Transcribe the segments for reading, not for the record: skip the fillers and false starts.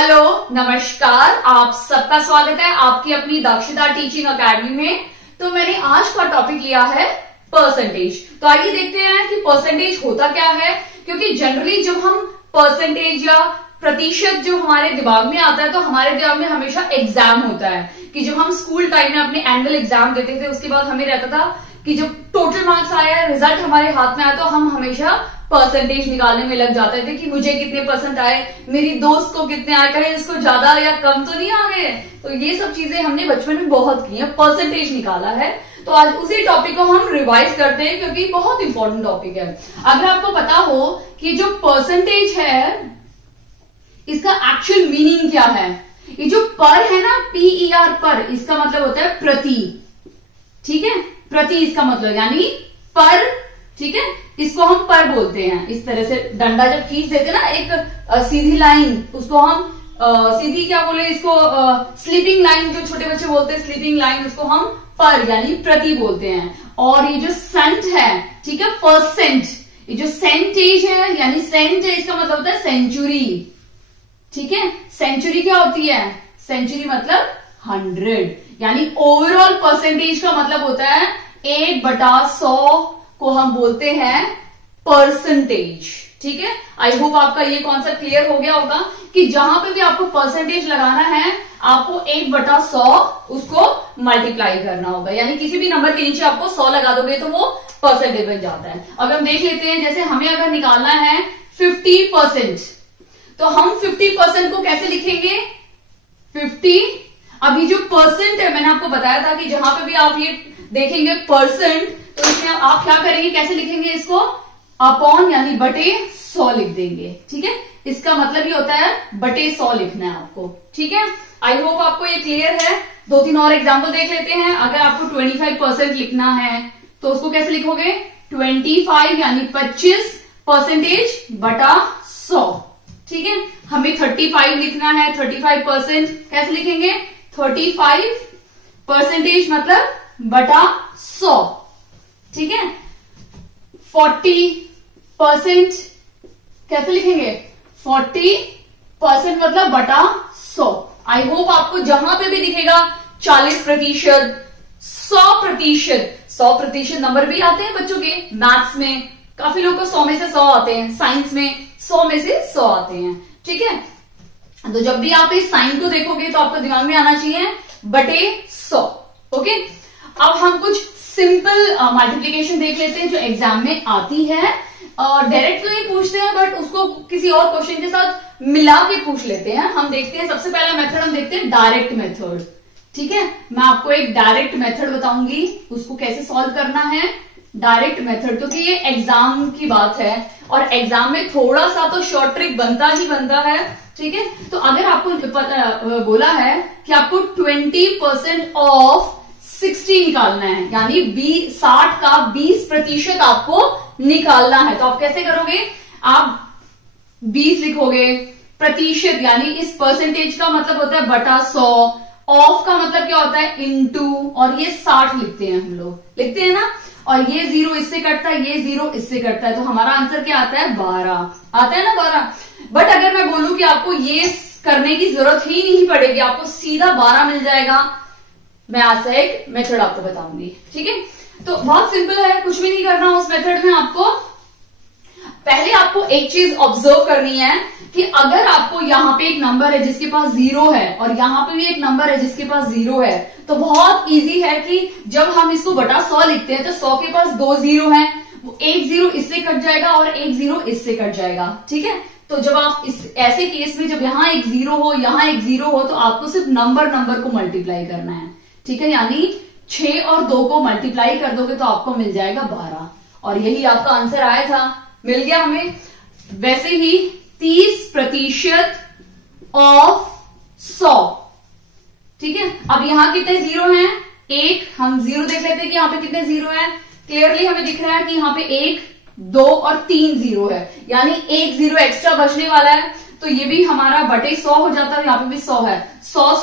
Hello, नमस्कार। आप सबका स्वागत है आपकी अपनी दक्षता टीचिंग अकेडमी में। तो मैंने आज का टॉपिक लिया है परसेंटेज। तो आइए देखते हैं कि परसेंटेज होता क्या है। क्योंकि जनरली जब हम परसेंटेज या प्रतिशत जो हमारे दिमाग में आता है तो हमारे दिमाग में हमेशा एग्जाम होता है कि जब हम स्कूल टाइम में अपने एनुअल एग्जाम देते थे उसके बाद हमें रहता था कि जब टोटल मार्क्स आया, रिजल्ट हमारे हाथ में आया तो हम हमेशा परसेंटेज निकालने में लग जाते थे कि मुझे कितने परसेंट आए, मेरी दोस्त को कितने आए, करें इसको ज्यादा या कम तो नहीं आ गए। तो ये सब चीजें हमने बचपन में बहुत की है, परसेंटेज निकाला है। तो आज उसी टॉपिक को हम रिवाइज करते हैं क्योंकि बहुत इंपॉर्टेंट टॉपिक है। अगर आपको पता हो कि जो परसेंटेज है इसका एक्चुअल मीनिंग क्या है, ये जो पर है ना, PER पर, इसका मतलब होता है प्रति। ठीक है, प्रति इसका मतलब यानी पर। ठीक है, इसको हम पर बोलते हैं। इस तरह से डंडा जब खींच देते ना एक सीधी लाइन, उसको हम सीधी क्या बोले, इसको स्लीपिंग लाइन, जो छोटे बच्चे बोलते हैं स्लीपिंग लाइन, उसको हम पर यानी प्रति बोलते हैं। और ये जो सेंट है, ठीक है, परसेंट, ये जो सेंटेज है यानी सेंट है, इसका मतलब होता है सेंचुरी। ठीक है, सेंचुरी क्या होती है, सेंचुरी मतलब 100, यानी ओवरऑल परसेंटेज का मतलब होता है 1/100 को हम बोलते हैं परसेंटेज। ठीक है, आई होप आपका ये कॉन्सेप्ट क्लियर हो गया होगा कि जहां पे भी आपको परसेंटेज लगाना है आपको 1/100 उसको मल्टीप्लाई करना होगा, यानी किसी भी नंबर के नीचे आपको 100 लगा दोगे तो वो परसेंटेज बन जाता है। अब हम देख लेते हैं, जैसे हमें अगर निकालना है 50%, तो हम 50% को कैसे लिखेंगे, 50। अभी जो परसेंट है, मैंने आपको बताया था कि जहां पे भी आप ये देखेंगे परसेंट, तो इसमें आप क्या करेंगे, कैसे लिखेंगे इसको, अपॉन यानी बटे 100 लिख देंगे। ठीक है, इसका मतलब ये होता है बटे 100 लिखना है आपको। ठीक है, आई होप आपको ये क्लियर है। 2-3 और एग्जाम्पल देख लेते हैं। अगर आपको 25% लिखना है तो उसको कैसे लिखोगे, 25 यानी 25% बटा 100। ठीक है, हमें 35 लिखना है, 35% कैसे लिखेंगे, 35% मतलब बटा 100। ठीक है, 40% कैसे लिखेंगे, 40% मतलब बटा 100। आई होप आपको जहां पे भी दिखेगा 40%, 100%, 100% नंबर भी आते हैं बच्चों के मैथ्स में, काफी लोग को 100 में से 100 आते हैं, साइंस में 100 में से 100 आते हैं। ठीक है, तो जब भी आप इस साइन को देखोगे तो आपको दिमाग में आना चाहिए बटे 100। ओके, अब हम कुछ सिंपल मल्टीप्लीकेशन देख लेते हैं जो एग्जाम में आती है। डायरेक्ट तो नहीं पूछते हैं बट उसको किसी और क्वेश्चन के साथ मिला के पूछ लेते हैं। हम देखते हैं, सबसे पहला मेथड हम देखते हैं डायरेक्ट मेथड। ठीक है, मैं आपको एक डायरेक्ट मेथड बताऊंगी, उसको कैसे सॉल्व करना है, डायरेक्ट मेथड। क्योंकि ये एग्जाम की बात है और एग्जाम में थोड़ा सा तो शॉर्ट ट्रिक बनता ही बनता है। ठीक है, तो अगर आपको बोला है कि आपको 20% ऑफ 60 निकालना है, यानी 60 का 20% आपको निकालना है, तो आप कैसे करोगे, आप 20 लिखोगे, प्रतिशत यानी इस परसेंटेज का मतलब होता है बटा 100, ऑफ का मतलब क्या होता है इनटू, और ये 60 लिखते हैं, हम लोग लिखते हैं ना, और ये 0 इससे कटता है, ये 0 इससे कटता है, तो हमारा आंसर क्या आता है, 12 आता है ना, 12। बट अगर मैं बोलूं कि आपको ये करने की जरूरत ही नहीं पड़ेगी, आपको सीधा 12 मिल जाएगा, मैं आज से एक मेथड आपको बताऊंगी। ठीक है, तो बहुत सिंपल है, कुछ भी नहीं करना उस मेथड में। आपको पहले आपको एक चीज ऑब्जर्व करनी है कि अगर आपको यहाँ पे एक नंबर है जिसके पास 0 है और यहाँ पे भी एक नंबर है जिसके पास 0 है, तो बहुत इजी है कि जब हम इसको बटा 100 लिखते हैं तो 100 के पास 2 0 है, वो एक 0 इससे कट जाएगा और एक 0 इससे कट जाएगा। ठीक है, तो जब आप इस ऐसे केस में जब यहाँ एक 0 हो, यहाँ एक 0 हो, तो आपको सिर्फ नंबर को मल्टीप्लाई करना है। ठीक है, यानी 6 और 2 को मल्टीप्लाई कर दोगे तो आपको मिल जाएगा 12, और यही आपका आंसर आया था, मिल गया हमें। वैसे ही 30% ऑफ 100। ठीक है, अब यहां कितने 0 हैं, 1, हम 0 देख लेते हैं कि यहां पे कितने 0 हैं। क्लियरली हमें दिख रहा है कि यहां पे 1, 2 और 3 0 है, यानी एक 0 एक्स्ट्रा बचने वाला है, तो ये भी हमारा बटे 100 हो जाता है, यहाँ पे भी 100 है, 100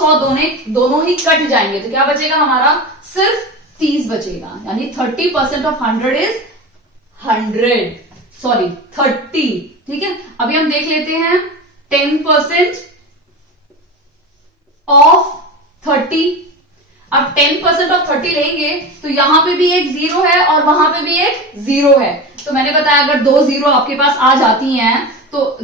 दोनों ही कट जाएंगे, तो क्या बचेगा हमारा, सिर्फ 30 बचेगा, यानी 30% ऑफ 100 इज 30। ठीक है, अभी हम देख लेते हैं 10% ऑफ 30। अब 10% ऑफ 30 लेंगे तो यहां पे भी एक 0 है और वहां पे भी एक 0 है। तो मैंने बताया अगर 2 0 आपके पास आ जाती हैं तो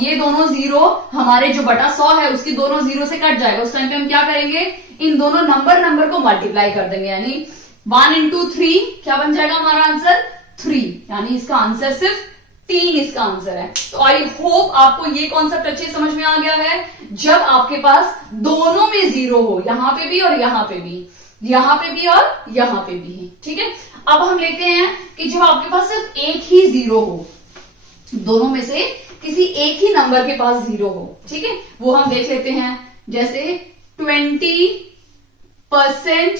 ये दोनों 0 हमारे जो बटा 100 है उसकी दोनों 0 से कट जाएगा। उस टाइम पे हम क्या करेंगे, इन दोनों नंबर को मल्टीप्लाई कर देंगे, यानी 1 into 3 क्या बन जाएगा हमारा आंसर 3, यानी इसका आंसर सिर्फ 3 इसका आंसर है। तो आई होप आपको ये कॉन्सेप्ट अच्छे समझ में आ गया है। जब आपके पास दोनों में 0 हो, यहां पे भी और यहां पे भी, यहां पे भी और यहां पे भी है, ठीक है। अब हम लेते हैं कि जब आपके पास सिर्फ एक ही 0 हो, दोनों में से किसी एक ही नंबर के पास 0 हो, ठीक है, वो हम देख लेते हैं। जैसे 20%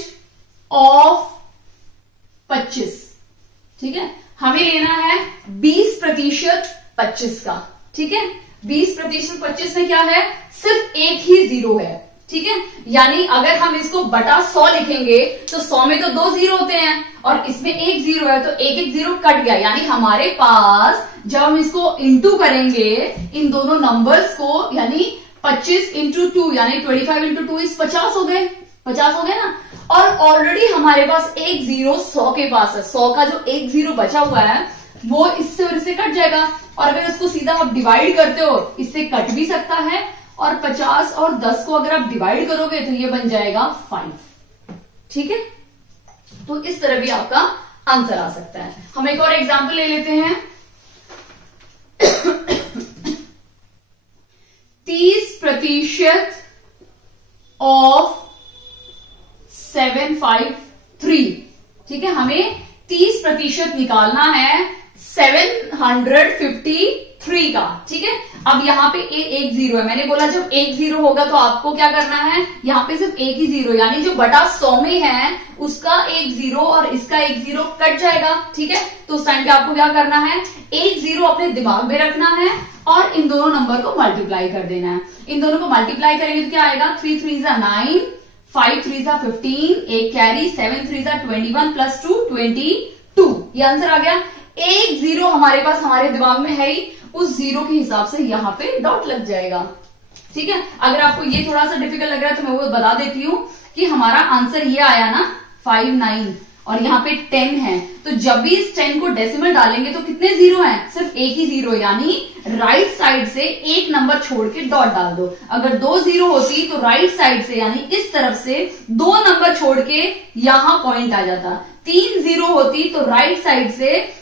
ऑफ 25, ठीक है, हमें लेना है 20% 25 का, ठीक है। 20% 25 में क्या है, सिर्फ एक ही 0 है, ठीक है। यानी अगर हम इसको बटा 100 लिखेंगे तो 100 में तो 2 0 होते हैं और इसमें एक 0 है, तो एक 0 कट गया। यानी हमारे पास जब हम इसको इंटू करेंगे इन दोनों नंबर्स को, यानी 25 इंटू 2 यानी 25 इंटू 2 इस 50 हो गए, 50 हो गए ना। और ऑलरेडी हमारे पास एक 0 100 के पास है, 100 का जो एक 0 बचा हुआ है वो इससे और इससे कट जाएगा। और अगर इसको सीधा आप डिवाइड करते हो, इससे कट भी सकता है, और 50 और 10 को अगर आप डिवाइड करोगे तो ये बन जाएगा 5, ठीक है। तो इस तरह भी आपका आंसर आ सकता है। हम एक और एग्जांपल ले लेते हैं। 30% ऑफ 753, ठीक है, हमें 30% निकालना है 753 का, ठीक है। अब यहाँ पे एक 0 है, मैंने बोला जब एक 0 होगा तो आपको क्या करना है, यहाँ पे सिर्फ एक ही 0 यानी जो बटा 100 में है उसका एक 0 और इसका एक 0 कट जाएगा, ठीक है। तो उस टाइम पे आपको क्या करना है, एक 0 अपने दिमाग में रखना है और इन दोनों नंबर को मल्टीप्लाई कर देना है। इन दोनों को मल्टीप्लाई करेंगे तो क्या आएगा, 3 3 9, 5 3 15, एक कैरी, 7 3 21 प्लस 2 22, ये आंसर आ गया। एक 0 हमारे पास हमारे दिमाग में है ही, उस 0 के हिसाब से यहां पे डॉट लग जाएगा, ठीक है। अगर आपको ये थोड़ा सा डिफिकल्ट लग रहा है तो मैं वो बता देती हूं कि हमारा आंसर ये आया ना 59 और यहाँ पे 10 है, तो जब भी इस 10 को डेसिमल डालेंगे तो कितने 0 हैं, सिर्फ एक ही 0, यानी राइट साइड से एक नंबर छोड़ के डॉट डाल दो। अगर 2 0 होती तो राइट साइड से यानी इस तरफ से 2 नंबर छोड़ के यहां पॉइंट आ जाता। 3 0 होती तो राइट साइड से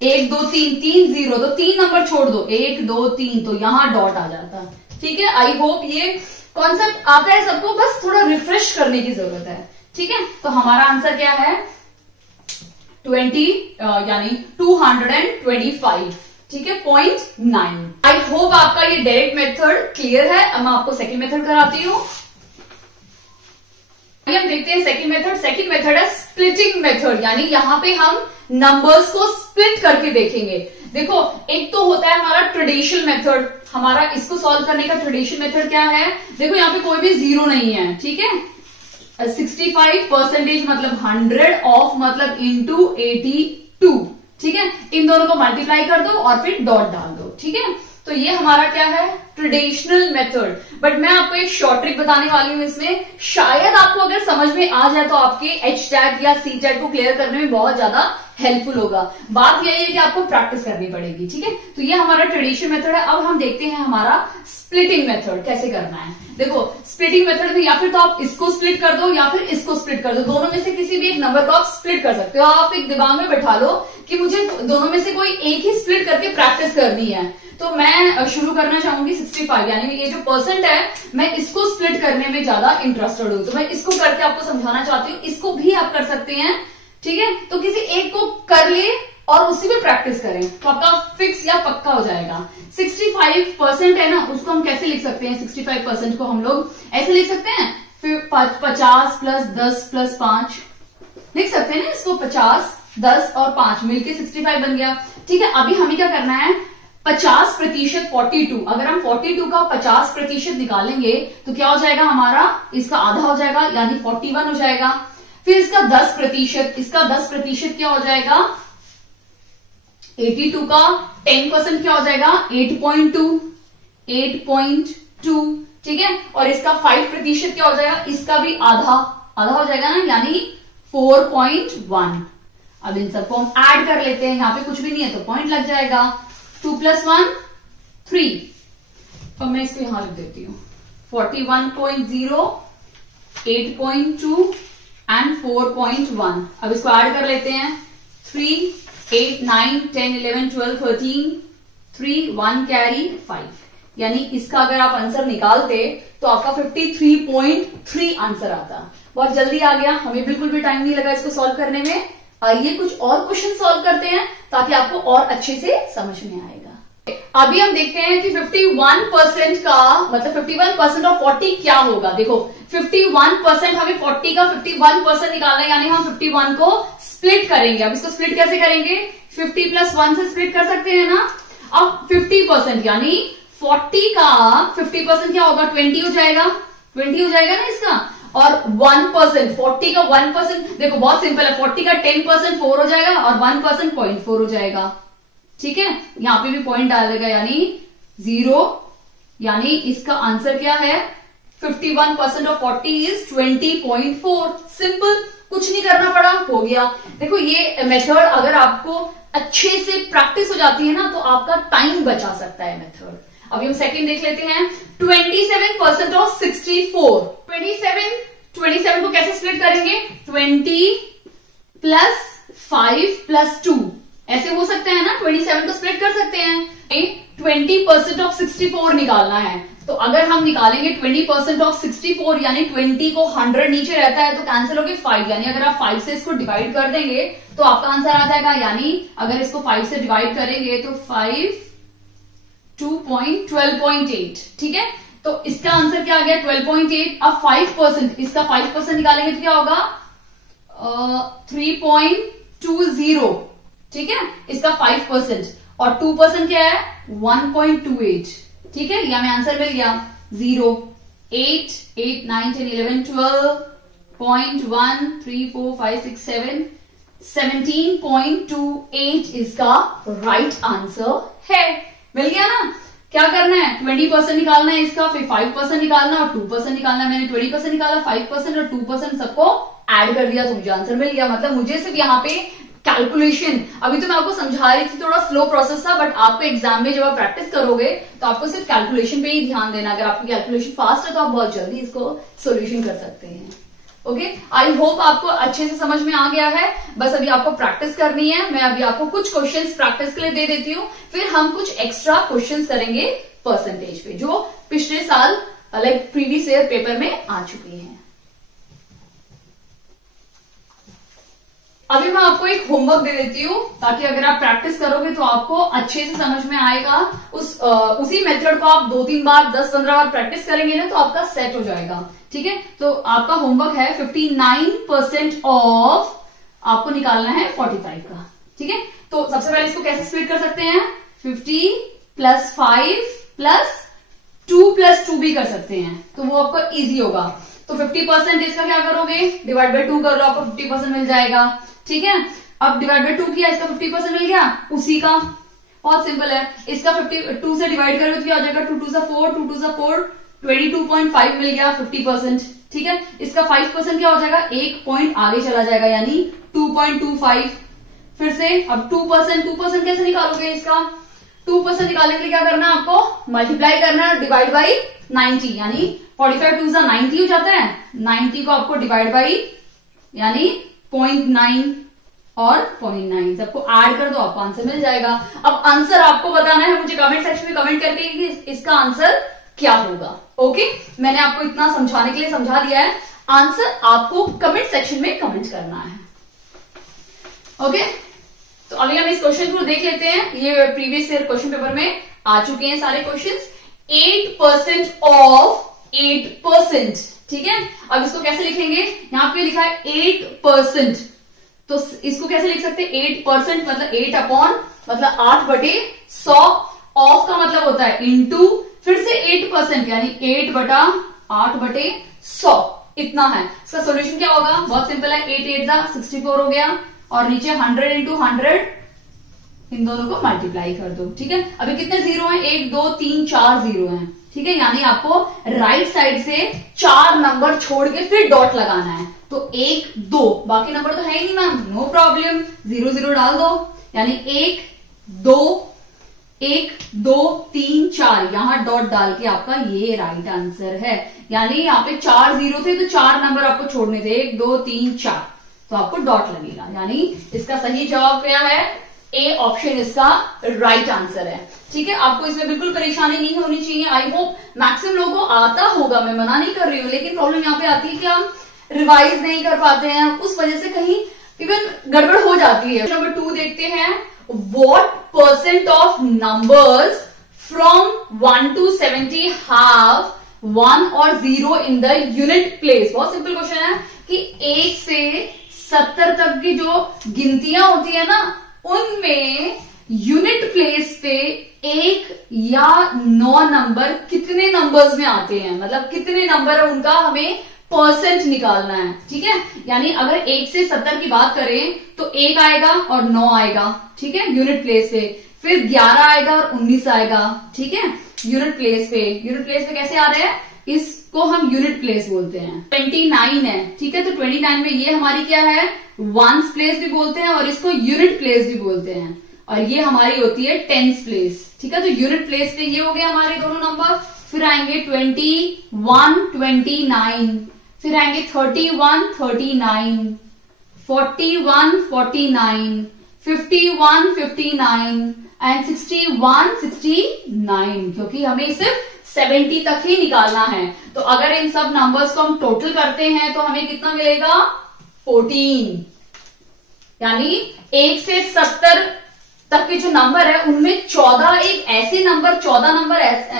1 2 3 3 0, तो 3 नंबर छोड़ दो, 1 2 3, तो यहां डॉट आ जाता, ठीक है। आई होप ये कॉन्सेप्ट आता है सबको, बस थोड़ा रिफ्रेश करने की जरूरत है, ठीक है। तो हमारा आंसर क्या है यानी 225, ठीक है, 0.9। आई होप आपका ये डायरेक्ट मेथड क्लियर है। अब मैं आपको सेकंड मेथड कराती हूं। हम देखते हैं सेकंड मेथड। सेकंड मेथड है स्प्लिटिंग मेथड, यानी यहां पे हम नंबर्स को स्प्लिट करके देखेंगे। देखो, एक तो होता है हमारा ट्रेडिशनल मेथड, हमारा इसको सॉल्व करने का ट्रेडिशनल मेथड क्या है, देखो यहाँ पे कोई भी 0 नहीं है, ठीक है। 65% मतलब 100 ऑफ मतलब इंटू 82, ठीक है। इन दोनों को मल्टीप्लाई कर दो और फिर डॉट डाल दो, ठीक है। तो ये हमारा क्या है, ट्रेडिशनल मेथड। बट मैं आपको एक शॉर्ट ट्रिक बताने वाली हूं इसमें, शायद आपको अगर समझ में आ जाए तो आपके HTAT या CTAT को क्लियर करने में बहुत ज्यादा हेल्पफुल होगा। बात यही है कि आपको प्रैक्टिस करनी पड़ेगी, ठीक है। तो ये हमारा ट्रेडिशनल मेथड है। अब हम देखते हैं हमारा स्प्लिटिंग मेथड कैसे करना है। देखो, स्प्लिटिंग मेथड में या फिर तो आप इसको स्प्लिट कर दो या फिर इसको स्प्लिट कर दो, दोनों में से किसी भी एक नंबर को आप स्प्लिट कर सकते हो। आप एक दिमाग में बैठा लो कि मुझे दोनों में से कोई एक ही स्प्लिट करके प्रैक्टिस करनी है। तो मैं शुरू करना चाहूंगी 65, यानी ये जो परसेंट है मैं इसको स्प्लिट करने में ज्यादा इंटरेस्टेड हूं, तो मैं इसको करके आपको समझाना चाहती हूँ। इसको भी आप कर सकते हैं, ठीक है। तो किसी एक को कर लिए और उसी पे प्रैक्टिस करें तो आपका फिक्स या पक्का हो जाएगा। 65% है ना, उसको हम कैसे लिख सकते हैं, 65% को हम लोग ऐसे लिख सकते हैं, फिर 50 प्लस 10 प्लस 5 लिख सकते हैं ना इसको, 50 10 और 5 मिलके 65 बन गया, ठीक है। अभी हमें क्या करना है, 50% 42, अगर हम 42 का 50% निकालेंगे तो क्या हो जाएगा हमारा, इसका आधा हो जाएगा यानी 41 हो जाएगा। फिर इसका 10%, इसका 10% क्या हो जाएगा, 82 का 10% क्या हो जाएगा, 8.2, ठीक है, और इसका 5% क्या हो जाएगा, इसका भी आधा आधा हो जाएगा ना, यानी 4.1। अब इन सबको हम ऐड कर लेते हैं, यहां पे कुछ भी नहीं है तो पॉइंट लग जाएगा। 2 + 1 3। अब मैं इसको यहां लिख देती हूं 41.0, 8.2 एंड 4.1। अब इसको ऐड कर लेते हैं 3, 8, 9, 10, 11, 12, 13, 3, 1 कैरी 5, यानी इसका अगर आप आंसर निकालते तो आपका 53.3 आंसर आता। बहुत जल्दी आ गया, हमें बिल्कुल भी टाइम नहीं लगा इसको सॉल्व करने में। आइए कुछ और क्वेश्चन सॉल्व करते हैं ताकि आपको और अच्छे से समझ में आएगा। अभी हम देखते हैं कि 51% का मतलब 51% ऑफ 40 क्या होगा। देखो 51% हमें 40 का 51% निकालना है, यानी हम 51 को स्प्लिट करेंगे। अब इसको स्प्लिट कैसे करेंगे, 50 + 1 से स्प्लिट कर सकते हैं ना। अब 50% यानी 40 का 50% क्या होगा, 20 हो जाएगा, 20 हो जाएगा ना इसका। और 1% 40 का 1%, देखो बहुत सिंपल है, 40 का 10% 4 हो जाएगा और 1% 0.4 हो जाएगा। ठीक है, यहां पे भी पॉइंट डाल देगा यानी 0, यानी इसका आंसर क्या है, 51% ऑफ 40 इज 20.4। सिंपल, कुछ नहीं करना पड़ा, हो गया। देखो ये मेथड अगर आपको अच्छे से प्रैक्टिस हो जाती है ना तो आपका टाइम बचा सकता है मेथड। अभी हम सेकंड देख लेते हैं, 27% ऑफ 64। 27 को कैसे स्प्लिट करेंगे, 20 + 5 + 2 ऐसे हो सकते हैं ना, 27 को स्प्लिट कर सकते हैं। 20% ऑफ 64 निकालना है, तो अगर हम निकालेंगे 20% ऑफ 64 यानी 20 को 100 नीचे रहता है तो कैंसिल होगी 5, यानी अगर आप 5 से इसको डिवाइड कर देंगे तो आपका आंसर आ जाएगा। यानी अगर इसको 5 से डिवाइड करेंगे तो 5 12.8। ठीक है, तो इसका आंसर क्या आ गया, 12.8। अब 5%, इसका 5% निकालेंगे तो क्या होगा, 3.20। ठीक है, इसका 5% और 2% क्या है, 1.28। ठीक है, या हमें आंसर मिल गया 0, 8, 8, 9, 10, 11, 12.1, 3, 4, 5, 6, 7, 17.28 इसका राइट आंसर है। मिल गया ना। क्या करना है, 20% निकालना है इसका, फिर 5% निकालना और 2% निकालना है। मैंने 20% निकाला, 5% और 2% सबको ऐड कर दिया तो मुझे आंसर मिल गया। मतलब मुझे सिर्फ यहाँ पे कैलकुलेशन, अभी तो मैं आपको समझा रही थी, थोड़ा स्लो प्रोसेस था, बट आपको एग्जाम में जब आप प्रैक्टिस करोगे तो आपको सिर्फ कैलकुलेशन पे ही ध्यान देना। अगर आपकी कैलकुलेशन फास्ट है तो आप बहुत जल्दी इसको सोल्यूशन कर सकते हैं। ओके, आई होप आपको अच्छे से समझ में आ गया है। बस अभी आपको प्रैक्टिस करनी है। मैं अभी आपको कुछ क्वेश्चंस प्रैक्टिस के लिए दे देती हूँ, फिर हम कुछ एक्स्ट्रा क्वेश्चंस करेंगे परसेंटेज पे जो पिछले साल लाइक प्रीवियस ईयर पेपर में आ चुकी हैं। अभी मैं आपको एक होमवर्क दे देती हूँ ताकि अगर आप प्रैक्टिस करोगे तो आपको अच्छे से समझ में आएगा। उसी मेथड को आप 2-3 बार 10-15 बार प्रैक्टिस करेंगे ना तो आपका सेट हो जाएगा। ठीक है, तो आपका होमवर्क है 59% ऑफ आपको निकालना है 45 का। ठीक है, तो सबसे पहले इसको कैसे स्प्लिट कर सकते हैं, 50 + 5 + 2 + 2 भी कर सकते हैं, तो वो आपको इजी होगा। तो 50% इसका क्या करोगे, डिवाइड बाय 2 कर लो, आपको 50% मिल जाएगा। ठीक है, अब डिवाइड बाय 2 किया, इसका 50% मिल गया, उसी का बहुत सिंपल है। इसका 52 से डिवाइड करोगे तो क्या हो जाएगा, 2 2 4, 2 2 4, 22.5 मिल गया 50%। ठीक है, इसका 5% क्या हो जाएगा, 1 पॉइंट आगे चला जाएगा यानी 2.25। फिर से अब 2% कैसे निकालोगे, इसका 2% निकालने के लिए क्या करना है, आपको मल्टीप्लाई करना है डिवाइड बाई 90, यानी 45 2 90 हो जाता है। 90 को आपको डिवाइड बाई यानी 0.9 और 0.9 सबको ऐड कर दो, आपको आंसर मिल जाएगा। अब आंसर आपको बताना है मुझे कमेंट सेक्शन में कमेंट करके कि इसका आंसर क्या होगा। ओके, मैंने आपको इतना समझाने के लिए समझा दिया है, आंसर आपको कमेंट सेक्शन में कमेंट करना है। ओके, तो अभी हम इस क्वेश्चन को देख लेते हैं। ये प्रीवियस ईयर क्वेश्चन पेपर में आ चुके हैं सारे क्वेश्चंस। 8% ऑफ 8%। ठीक है, अब इसको कैसे लिखेंगे, यहां पे लिखा है 8%, तो इसको कैसे लिख सकते हैं, 8% मतलब 8 मतलब 8/100, ऑफ का मतलब होता है इंटू, फिर से 8% यानी 8/8/100 इतना है। इसका सोल्यूशन क्या होगा, बहुत सिंपल है, 8 8 64 हो गया और नीचे 100 × 100 इन दोनों को मल्टीप्लाई कर दो। ठीक है, अभी कितने जीरो हैं, 1 2 3 4 जीरो हैं। ठीक है, यानी आपको राइट साइड से 4 नंबर छोड़ के फिर डॉट लगाना है। तो 1 2, बाकी नंबर तो है ही नहीं मैम, नो प्रॉब्लम, 0 0 डाल दो, यानी 1 2 1 2 3 4, यहां डॉट डाल के आपका ये राइट आंसर है। यानी यहाँ पे 4 0 थे तो 4 नंबर आपको छोड़ने थे, 1 2 3 4, तो आपको डॉट लगेगा। यानी इसका सही जवाब क्या है, ए ऑप्शन इसका राइट आंसर है। ठीक है, आपको इसमें बिल्कुल परेशानी नहीं होनी चाहिए। आई होप मैक्सिमम लोगों को आता होगा, मैं मना नहीं कर रही हूँ, लेकिन प्रॉब्लम यहाँ पे आती है कि हम रिवाइज नहीं कर पाते हैं, उस वजह से कहीं इवन गड़बड़ हो जाती है। नंबर 2 देखते हैं, what percent of numbers from 1 to 70 have 1 और 0 इन द यूनिट प्लेस। बहुत सिंपल क्वेश्चन है कि 1 से 70 तक की जो गिनतियां होती है ना, उनमें यूनिट प्लेस पे 1 या 9 नंबर कितने नंबर्स में आते हैं, मतलब कितने नंबर है उनका हमें परसेंट निकालना है। ठीक है, यानी अगर 1 से 70 की बात करें तो 1 आएगा और 9 आएगा, ठीक है, यूनिट प्लेस पे, फिर 11 आएगा और 19 आएगा, ठीक है, यूनिट प्लेस पे। यूनिट प्लेस पे कैसे आ रहे हैं, इसको हम यूनिट प्लेस बोलते हैं। 29 है, ठीक है, तो 29 में ये हमारी क्या है, वंस प्लेस भी बोलते हैं और इसको यूनिट प्लेस भी बोलते हैं, और ये हमारी होती है टेंस प्लेस। ठीक है, तो यूनिट प्लेस पे ये हो गए हमारे दोनों नंबर। फिर आएंगे 21 29, फिर आएंगे 31 39, 41 49, 51 59 एंड 61 69, क्योंकि हमें सिर्फ 70 तक ही निकालना है। तो अगर इन सब नंबर्स को हम टोटल करते हैं तो हमें कितना मिलेगा, 14। यानी 1 से 70 तक के जो नंबर है उनमें 14 एक ऐसे नंबर 14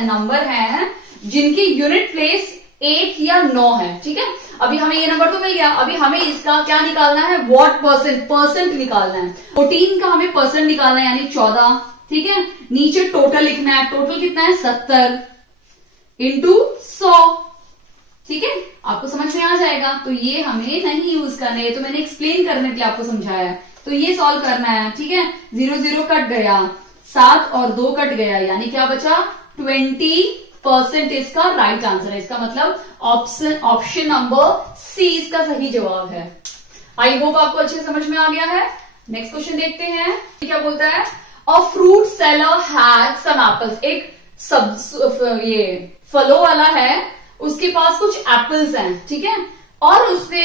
नंबर हैं जिनकी यूनिट प्लेस 1 या 9 है। ठीक है, अभी हमें ये नंबर तो मिल गया, अभी हमें इसका क्या निकालना है, व्हाट परसेंट निकालना है। 14 का हमें परसेंट निकालना है, यानी 14। ठीक है, नीचे टोटल लिखना है, टोटल कितना है, 70 इंटू 100। ठीक है, आपको समझ में आ जाएगा। तो ये हमें नहीं यूज करना है, तो मैंने एक्सप्लेन करने के लिए आपको समझाया। तो ये सॉल्व करना है। ठीक है, 0 0 कट गया, 7 और 2 कट गया, यानी क्या बचा, 20% इसका राइट आंसर है। इसका मतलब ऑप्शन नंबर सी इसका सही जवाब है। आई होप आपको अच्छे समझ में आ गया है। नेक्स्ट क्वेश्चन देखते हैं, क्या बोलता है, a fruit seller had some apples. एक ये फलों वाला है, उसके पास कुछ एप्पल्स हैं, ठीक है, और उसने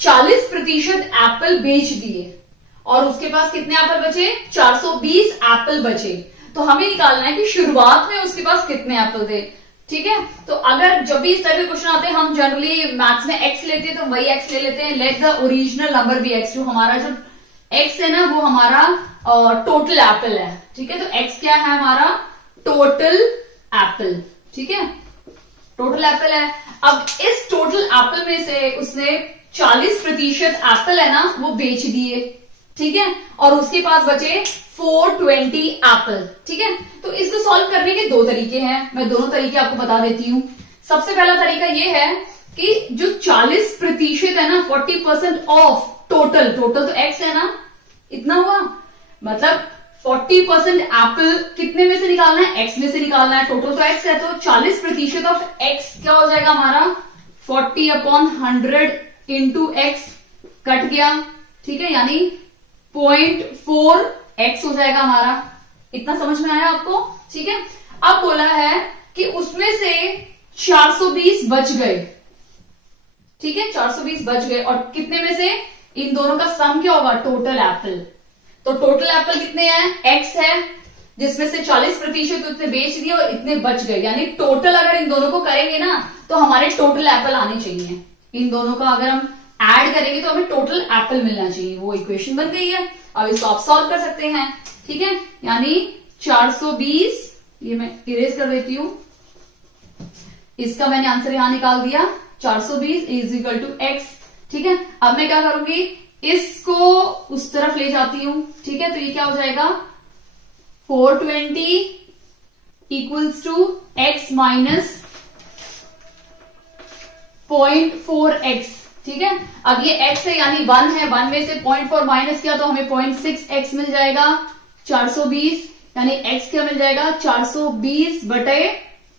40% एप्पल बेच दिए और उसके पास कितने एप्पल बचे, 420 एप्पल बचे। तो हमें निकालना है कि शुरुआत में उसके पास कितने एप्पल थे। ठीक है, तो अगर जब भी इस टाइप के क्वेश्चन आते हैं, हम जनरली मैथ्स में एक्स लेते हैं, तो वही एक्स ले लेते हैं, let the original number be x. जो हमारा जो एक्स है ना, वो हमारा टोटल एप्पल है। ठीक है, तो एक्स क्या है हमारा, टोटल एप्पल। ठीक है, टोटल एप्पल है। अब इस टोटल एप्पल में से उसने 40% एप्पल है ना, वो बेच दिए। ठीक है, और उसके पास बचे 420 एप्पल। ठीक है, तो इसको सॉल्व करने के 2 तरीके हैं, मैं दोनों तरीके आपको बता देती हूँ। सबसे पहला तरीका ये है कि जो 40% है ना, 40% ऑफ टोटल तो एक्स है ना, इतना हुआ, मतलब 40% एप्पल कितने में से निकालना है, एक्स में से निकालना है। टोटल तो एक्स है, तो 40% ऑफ एक्स क्या हो जाएगा हमारा, 40/100 इंटू एक्स, कट गया। ठीक है, यानी 0.4x हो जाएगा हमारा। इतना समझ में आया आपको। ठीक है, अब बोला है कि उसमें से 420 बच गए। ठीक है, 420 बच गए, और कितने में से, इन दोनों का सम क्या होगा, टोटल एप्पल। तो टोटल एप्पल कितने हैं, एक्स है, जिसमें से 40% उतने बेच दिए और इतने बच गए। यानी टोटल अगर इन दोनों को करेंगे ना, तो हमारे टोटल एप्पल आने चाहिए। इन दोनों का अगर हम ऐड करेंगे तो हमें टोटल एप्पल मिलना चाहिए। वो इक्वेशन बन गई है। अब इसको आप सॉल्व कर सकते हैं। ठीक है, यानी 420, ये मैं इरेज कर देती हूं, इसका मैंने आंसर यहां निकाल दिया, 420 इज इक्वल टू एक्स। ठीक है, अब मैं क्या करूंगी, इसको उस तरफ ले जाती हूं। ठीक है, तो ये क्या हो जाएगा, 420 equals to x minus 0.4x। ठीक है, अब ये x है यानी 1 है, 1 में से 0.4 माइनस किया तो हमें 0.6x मिल जाएगा। 420 यानी x क्या मिल जाएगा, 420 बटे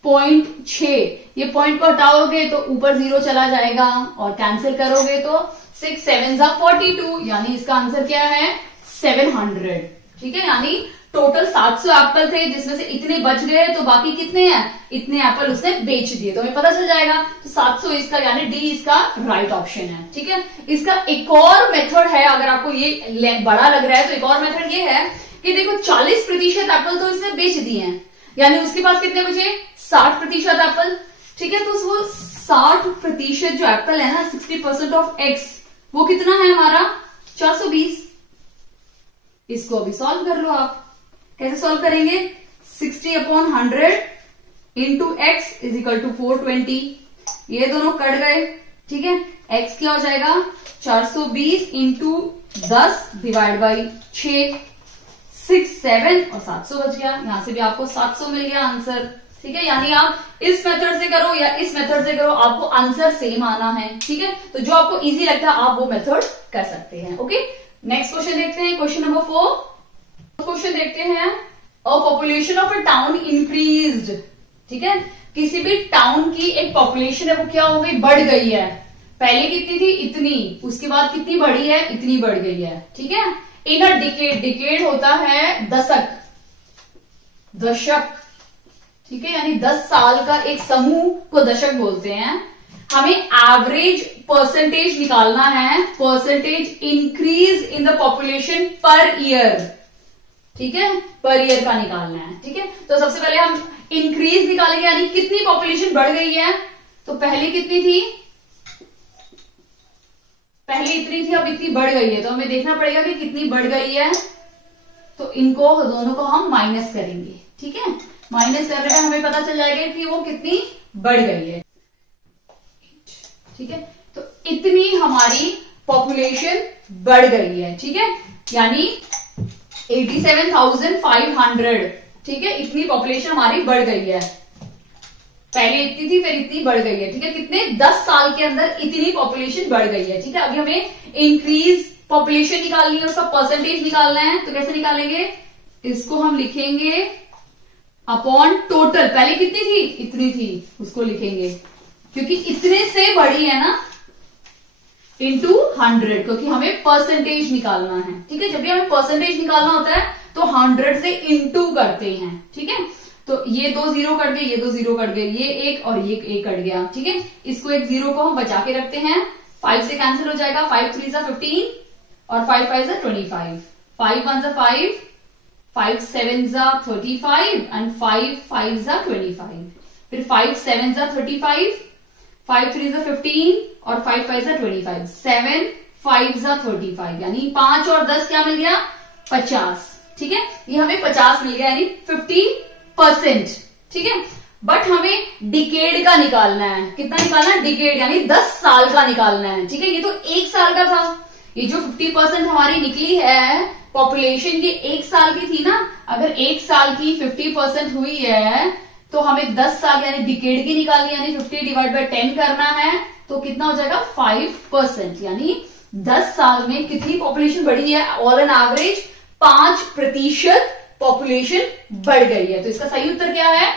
0.6, ये पॉइंट को हटाओगे तो ऊपर 0 चला जाएगा और कैंसिल करोगे तो 6 7 42, यानी इसका आंसर क्या है 700। ठीक है, यानी टोटल 700 एप्पल थे, जिसमें से इतने बच गए तो बाकी कितने हैं, इतने एप्पल उसने बेच दिए, तो हमें पता चल जाएगा। तो 700 इसका यानी डी इसका राइट ऑप्शन है। ठीक है, इसका एक और मेथड है, अगर आपको ये बड़ा लग रहा है तो एक और मेथड ये है कि देखो 40% एप्पल तो इसने बेच दिए हैं, यानी उसके पास कितने बचे 60% एप्पल। ठीक है, तो वो 60% जो एप्पल है ना, 60% ऑफ एक्स, वो कितना है हमारा 420। इसको अभी सॉल्व कर लो आप। कैसे सॉल्व करेंगे, 60/100 into x is equal to 420, ये दोनों कट गए। ठीक है, एक्स क्या हो जाएगा 420 इंटू 10 डिवाइड बाई 6, 6 7 और 700 बच गया। यहां से भी आपको 700 मिल गया आंसर। ठीक है, यानी आप इस मेथड से करो या इस मेथड से करो, आपको आंसर सेम आना है। ठीक है, तो जो आपको इजी लगता है आप वो मेथड कर सकते हैं। ओके, नेक्स्ट क्वेश्चन देखते हैं, क्वेश्चन नंबर 4। क्वेश्चन देखते हैं, a population of a town increased. ठीक है, किसी भी टाउन की एक पॉपुलेशन है वो क्या हो गई, बढ़ गई है। पहले कितनी थी, इतनी, उसके बाद कितनी बढ़ी है, इतनी बढ़ गई है। ठीक है, इन अ डिकेड, डिकेड होता है दशक, दशक। ठीक है, यानी 10 साल का एक समूह को दशक बोलते हैं। हमें एवरेज परसेंटेज निकालना है, percentage increase in the population per year. ठीक है, पर ईयर का निकालना है। ठीक है, तो सबसे पहले हम इंक्रीज निकालेंगे, यानी कितनी पॉपुलेशन बढ़ गई है। तो पहले कितनी थी, पहले इतनी थी, अब इतनी बढ़ गई है, तो हमें देखना पड़ेगा कि कितनी बढ़ गई है। तो इनको दोनों को हम माइनस करेंगे। ठीक है, माइनस करने में हमें पता चल जाएगा कि वो कितनी बढ़ गई है। ठीक है, तो इतनी हमारी पॉपुलेशन बढ़ गई है। ठीक है, यानी 87,500। ठीक है, इतनी पॉपुलेशन हमारी बढ़ गई है, पहले इतनी थी फिर इतनी बढ़ गई है। ठीक है, कितने 10 साल के अंदर इतनी पॉपुलेशन बढ़ गई है। ठीक है, अभी हमें इंक्रीज पॉपुलेशन निकालनी है, उसका परसेंटेज निकालना है। तो कैसे निकालेंगे, इसको हम लिखेंगे अपॉन टोटल, पहले कितनी थी, इतनी थी, उसको लिखेंगे क्योंकि इतने से बड़ी है ना, इंटू 100, क्योंकि हमें परसेंटेज निकालना है। ठीक है, जब भी हमें परसेंटेज निकालना होता है तो 100 से इंटू करते हैं। ठीक है, तो ये 2 0 कट गए, ये 2 0 कट गए, ये एक और ये एक कट गया। ठीक है, इसको एक 0 को हम बचा के रखते हैं, 5 से कैंसिल हो जाएगा, 5 3 15 और 5 5 25, 5 1 5, 5 7 35 एंड 5 5 25, फिर 5 7 35, 5 3 15 और 5 5 25, 7 5 35, यानी 5 और 10 क्या मिल गया 50। ठीक है, ये हमें 50 मिल गया, यानी 50%। ठीक है, बट हमें डिकेड का निकालना है। कितना निकालना है, डिकेड, यानी 10 साल का निकालना है। ठीक है, ये तो 1 साल का था, ये जो 50% हमारी निकली है पॉपुलेशन की 1 साल की थी ना, अगर 1 साल की 50% हुई है तो हमें 10 साल यानी डिकेड की निकालनी, यानी 50 डिवाइड बाय 10 करना है, तो कितना हो जाएगा 5%, यानी 10 साल में कितनी पॉपुलेशन बढ़ी है, ऑल एन एवरेज 5% पॉपुलेशन बढ़ गई है। तो इसका सही उत्तर क्या है,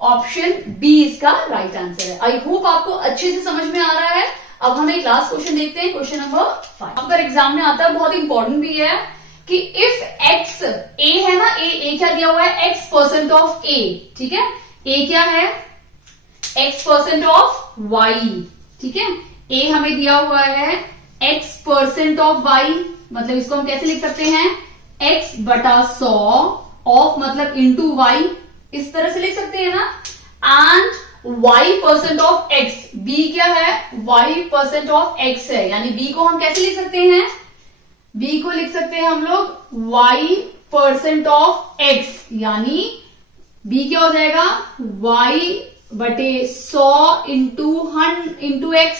ऑप्शन बी इसका राइट आंसर है। आई होप आपको अच्छे से समझ में आ रहा है। अब हम एक लास्ट क्वेश्चन देखते हैं, क्वेश्चन नंबर 5। अगर एग्जाम में आता है, बहुत इंपॉर्टेंट भी है कि इफ एक्स, ए है ना, ए क्या दिया हुआ है, x% ऑफ ए। ठीक है, ए क्या है, x% ऑफ वाई। ठीक है, ए हमें दिया हुआ है x% ऑफ वाई, मतलब इसको हम कैसे लिख सकते हैं, x बटा 100 ऑफ मतलब इंटू वाई, इस तरह से लिख सकते हैं ना। And y% of x, b क्या है, y% ऑफ x है, यानी b को हम कैसे लिख सकते हैं, b को लिख सकते हैं हम लोग y% ऑफ x, यानी b क्या हो जाएगा y बटे 100 इंटू x।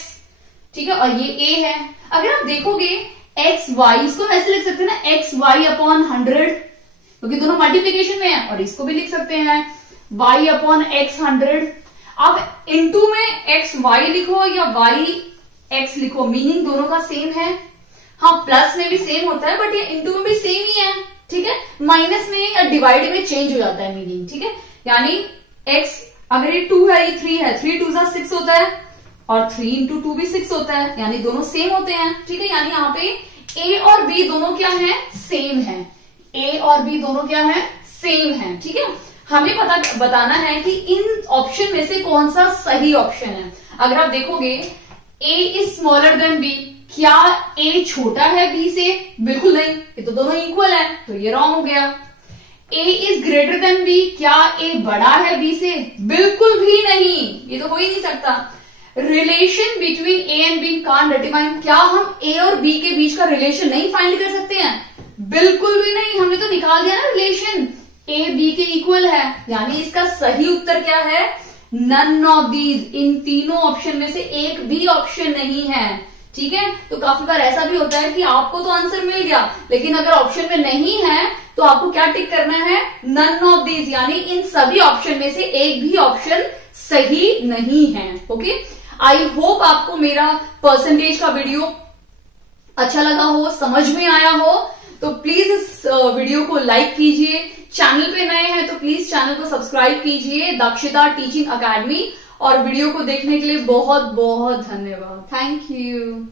ठीक है, और ये a है। अगर आप देखोगे एक्स वाई, इसको ऐसे लिख सकते हैं ना, एक्स वाई अपॉन 100, क्योंकि दोनों मल्टीप्लीकेशन में है, और इसको भी लिख सकते हैं y अपॉन एक्स 100। अब इनटू में एक्स वाई लिखो या वाई एक्स लिखो, मीनिंग दोनों का सेम है। हाँ, प्लस में भी सेम होता है, बट ये इनटू में भी सेम ही है। ठीक है, माइनस में या डिवाइड में चेंज हो जाता है मीनिंग। ठीक है, यानी एक्स अगर ये 2 है, ये 3 है, 3 2 6 होता है और 3 इंटू 2 भी 6 होता है, यानी दोनों सेम होते हैं। ठीक है, यानी यहाँ पे ए और बी दोनों क्या है, सेम है। ए और बी दोनों क्या है, सेम है। ठीक है, हमें बताना है कि इन ऑप्शन में से कौन सा सही ऑप्शन है। अगर आप देखोगे ए इज स्मॉलर देन बी, क्या ए छोटा है बी से, बिल्कुल नहीं, ये तो दोनों इक्वल है, तो ये रॉन्ग हो गया। ए इज ग्रेटर देन बी, क्या ए बड़ा है बी से, बिल्कुल भी नहीं, ये तो हो ही नहीं सकता। Relation between A and B can't determine, क्या हम ए और बी के बीच का रिलेशन नहीं फाइंड कर सकते हैं, बिल्कुल भी नहीं, हमने तो निकाल दिया ना रिलेशन, ए बी के इक्वल है, यानी इसका सही उत्तर क्या है, नन ऑफ दीज, इन तीनों ऑप्शन में से एक भी ऑप्शन नहीं है। ठीक है, तो काफी बार ऐसा भी होता है कि आपको तो आंसर मिल गया, लेकिन अगर ऑप्शन में नहीं है तो आपको क्या टिक करना है, नन ऑफ दीज, यानी इन सभी ऑप्शन में से एक भी ऑप्शन सही नहीं है। ओके, आई होप आपको मेरा परसेंटेज का वीडियो अच्छा लगा हो, समझ में आया हो, तो प्लीज इस वीडियो को लाइक कीजिए। चैनल पे नए हैं तो प्लीज चैनल को सब्सक्राइब कीजिए, दक्षिता टीचिंग अकेडमी, और वीडियो को देखने के लिए बहुत बहुत धन्यवाद। Thank you.